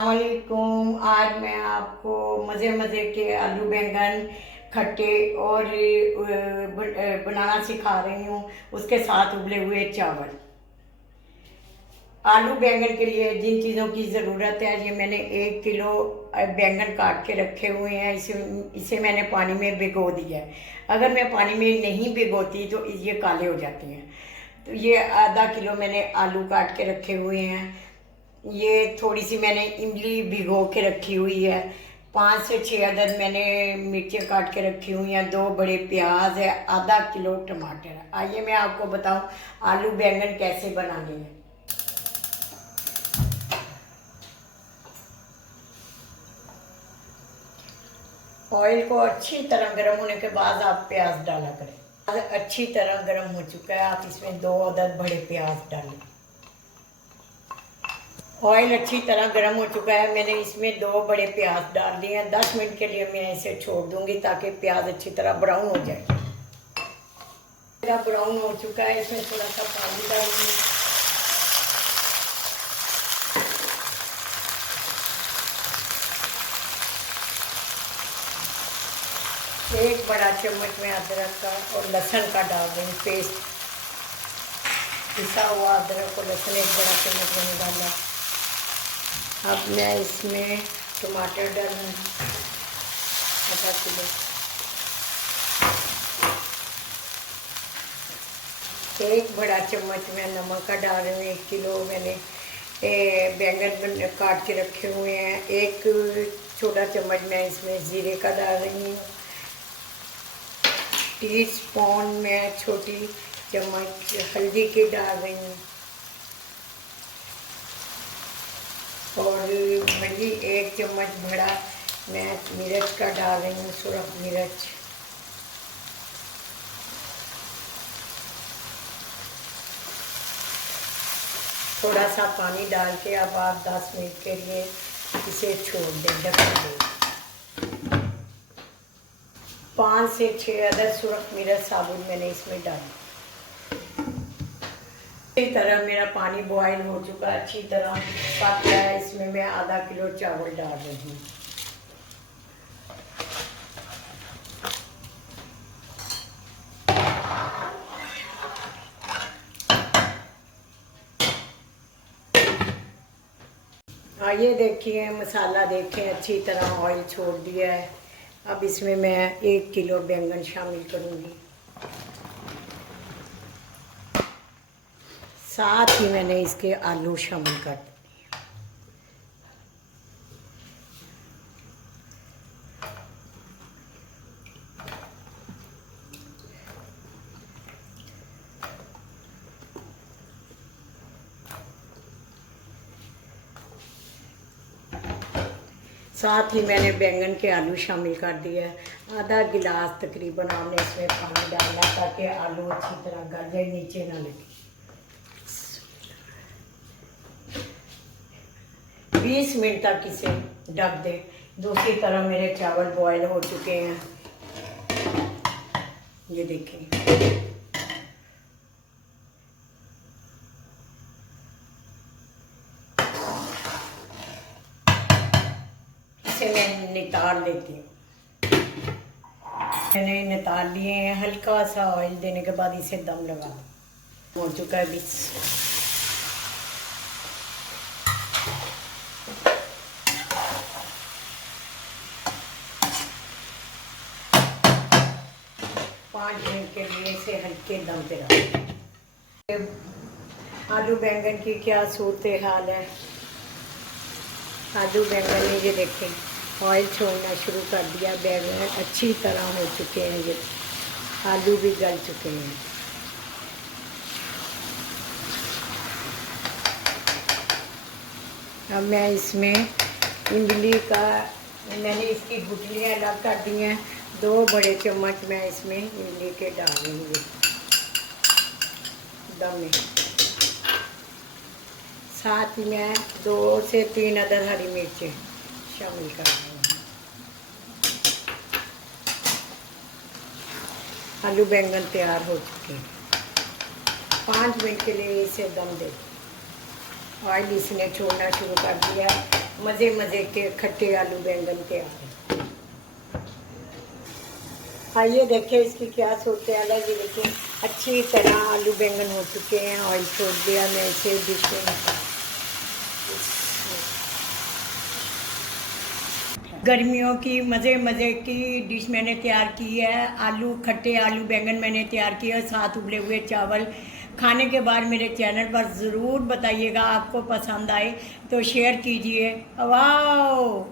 वालेकुम। आज मैं आपको मज़े मज़े के आलू बैंगन खट्टे और बनाना सिखा रही हूँ। उसके साथ उबले हुए चावल। आलू बैंगन के लिए जिन चीज़ों की ज़रूरत है, ये मैंने 1 किलो बैंगन काट के रखे हुए हैं। इसे मैंने पानी में भिगो दिया है। अगर मैं पानी में नहीं भिगोती तो ये काले हो जाते हैं। तो ये आधा किलो मैंने आलू काट के रखे हुए हैं। ये थोड़ी सी मैंने इमली भिगो के रखी हुई है। 5 से 6 अदद मैंने मिर्चें काट के रखी हुई हैं। 2 बड़े प्याज है, आधा किलो टमाटर। आइए मैं आपको बताऊं आलू बैंगन कैसे बनाने हैं। ऑयल को अच्छी तरह गर्म होने के बाद आप प्याज डाला करें। अच्छी तरह गर्म हो चुका है, आप इसमें 2 अदद बड़े प्याज डालें। ऑयल अच्छी तरह गर्म हो चुका है, मैंने इसमें 2 बड़े प्याज डाल दिए हैं। 10 मिनट के लिए मैं इसे छोड़ दूंगी ताकि प्याज अच्छी तरह ब्राउन हो जाए। मेरा ब्राउन हो चुका है, इसमें थोड़ा सा पानी डालूंगी। एक बड़ा चम्मच में अदरक का और लहसुन का डाल देंगे पेस्ट। पिसा हुआ अदरक और लहसुन 1 बड़ा चम्मच मैंने डाला। अब मैं इसमें टमाटर डालूँ आधा किलो। 1 बड़ा चम्मच मैं नमक का डाल रही हूँ। 1 किलो मैंने बैंगन काट के रखे हुए हैं। 1 छोटा चम्मच मैं इसमें ज़ीरे का डाल रही हूँ। टीस्पून में छोटी चम्मच हल्दी की डाल रही हूँ और बड़ी 1 चम्मच बड़ा मैं मिर्च का डाल रही हूँ, सुरख मिर्च। थोड़ा सा पानी डाल के अब आप 10 मिनट के लिए इसे छोड़ दें, ढक दें। 5 से 6 अदद सुरख मिर्च साबुत मैंने इसमें डाली। इसी तरह मेरा पानी बॉयल हो चुका है, अच्छी तरह पक गया है। इसमें मैं आधा किलो चावल डाल रही हूँ। ये देखिए मसाला देखें, अच्छी तरह ऑयल छोड़ दिया है। अब इसमें मैं 1 किलो बैंगन शामिल करूँगी। साथ ही मैंने इसके आलू शामिल कर दिए। साथ ही मैंने बैंगन के आलू शामिल कर दिए हैं। आधा गिलास तकरीबन आपने इसमें पानी डालना ताकि आलू अच्छी तरह गल जाए, नीचे ना लगे। 20 मिनट तक इसे ढक दें। दूसरी तरफ मेरे चावल बॉयल हो चुके हैं, ये देखें। इसे मैं नितार लेती हूँ। मैंने नितार लिए हैं। हल्का सा ऑयल देने के बाद इसे दम लगा हो चुका है। 5 मिनट के लिए इसे हल्के दम पे रखें। आलू बैंगन की क्या सूरत हाल है। आलू बैंगन ये देखें ऑयल छोड़ना शुरू कर दिया। बैंगन अच्छी तरह हो चुके हैं, ये आलू भी गल चुके हैं। अब मैं इसमें इमली का मैंने इसकी गुठलियाँ अलग कर दी हैं। 2 बड़े चम्मच मैं इसमें इमली के डालूंगी दम में। साथ ही मैं 2 से 3 अदद हरी मिर्चें शामिल कर रही हूँ। आलू बैंगन तैयार हो चुके हैं। 5 मिनट के लिए इसे दम दे। ऑयल इसने छोड़ना शुरू कर दिया। मज़े मज़े के खट्टे आलू बैंगन के आए। आइए देखिए इसकी क्या सूरत हाल है। ये देखिए अच्छी तरह आलू बैंगन हो चुके हैं, ऑयल छोड़ दिया। मैं इसे डिश में गर्मियों की मज़े मज़े की डिश मैंने तैयार की है। आलू खट्टे आलू बैंगन मैंने तैयार किया, साथ उबले हुए चावल। खाने के बाद मेरे चैनल पर ज़रूर बताइएगा, आपको पसंद आए तो शेयर कीजिए। वाह।